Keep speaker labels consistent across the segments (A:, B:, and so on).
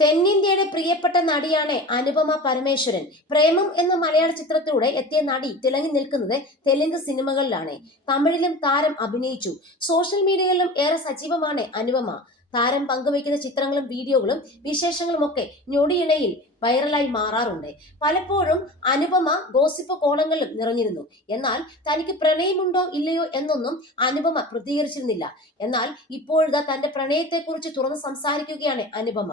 A: തെന്നിന്ത്യയുടെ പ്രിയപ്പെട്ട നടിയാണ് അനുപമ പരമേശ്വരൻ. പ്രേമം എന്ന മലയാള ചിത്രത്തിലൂടെ എത്തിയ നടി തിളങ്ങി നിൽക്കുന്നത് തെലുങ്ക് സിനിമകളിലാണ്. തമിഴിലും താരം അഭിനയിച്ചു. സോഷ്യൽ മീഡിയയിലും ഏറെ സജീവമാണ് അനുപമ. താരം പങ്കുവയ്ക്കുന്ന ചിത്രങ്ങളും വീഡിയോകളും വിശേഷങ്ങളും ഒക്കെ ഞൊടിയിണയിൽ വൈറലായി മാറാറുണ്ട്. പലപ്പോഴും അനുപമ ഗോസിപ്പ് കോണങ്ങളിലും നിറഞ്ഞിരുന്നു. എന്നാൽ തനിക്ക് പ്രണയമുണ്ടോ ഇല്ലയോ എന്നൊന്നും അനുപമ പ്രതികരിച്ചിരുന്നില്ല. എന്നാൽ ഇപ്പോഴത്തെ തന്റെ പ്രണയത്തെക്കുറിച്ച് തുറന്ന് സംസാരിക്കുകയാണ് അനുപമ.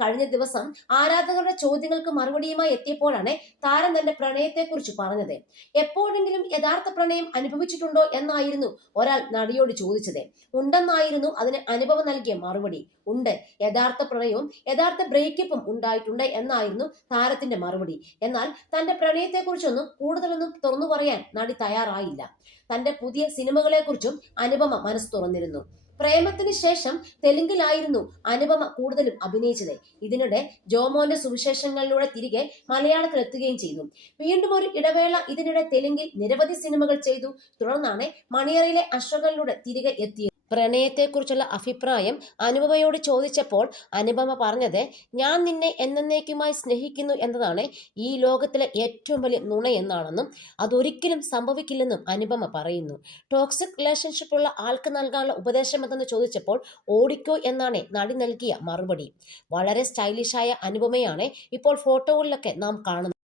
A: കഴിഞ്ഞ ദിവസം ആരാധകരുടെ ചോദ്യങ്ങൾക്ക് മറുപടിയുമായി എത്തിയപ്പോഴാണ് താരം തന്റെ പ്രണയത്തെക്കുറിച്ച് പറഞ്ഞത്. എപ്പോഴെങ്കിലും യഥാർത്ഥ പ്രണയം അനുഭവിച്ചിട്ടുണ്ടോ എന്നായിരുന്നു ഒരാൾ നടിയോട് ചോദിച്ചത്. ഉണ്ടെന്നായിരുന്നു അതിന് അനുഭവം നൽകിയ മറുപടി. ഉണ്ട് യഥാർത്ഥ പ്രണയവും യഥാർത്ഥ ബ്രേക്കപ്പും ഉണ്ടായിട്ടുണ്ട് എന്നായിരുന്നു താരത്തിന്റെ മറുപടി. എന്നാൽ തന്റെ പ്രണയത്തെക്കുറിച്ചൊന്നും കൂടുതലൊന്നും തുറന്നു പറയാൻ നടി തയ്യാറായില്ല. തന്റെ പുതിയ സിനിമകളെക്കുറിച്ചും അനുപമ മനസ്സ് തുറന്നിരുന്നു. പ്രേമത്തിന് ശേഷം തെലുങ്കിലായിരുന്നു അനുപമ കൂടുതലും അഭിനയിച്ചത്. ഇതിനിടെ ജോമോന്റെ സുവിശേഷങ്ങളിലൂടെ തിരികെ മലയാളത്തിൽ എത്തുകയും ചെയ്തു. വീണ്ടും ഒരു ഇടവേള ഇതിനിടെ തെലുങ്കിൽ നിരവധി സിനിമകൾ ചെയ്തു. തുടർന്നാണ് മണിയറയിലെ അശ്വകളിലൂടെ തിരികെ എത്തിയത്. പ്രണയത്തെക്കുറിച്ചുള്ള അഭിപ്രായം അനുപമയോട് ചോദിച്ചപ്പോൾ അനുപമ പറഞ്ഞത് ഞാൻ നിന്നെ എന്നേക്കുമായി സ്നേഹിക്കുന്നു എന്നതാണ് ഈ ലോകത്തിലെ ഏറ്റവും വലിയ നുണയെന്നാണെന്നും അതൊരിക്കലും സംഭവിക്കില്ലെന്നും അനുപമ പറയുന്നു. ടോക്സിക് റിലേഷൻഷിപ്പ് ഉള്ള ആൾക്ക് നൽകാനുള്ള ഉപദേശം എന്തെന്ന് ചോദിച്ചപ്പോൾ ഓടിക്കോ എന്നാണ് നടി നൽകിയ മറുപടി. വളരെ സ്റ്റൈലിഷായ അനുപമയാണ് ഇപ്പോൾ ഫോട്ടോകളിലൊക്കെ നാം കാണുന്നത്.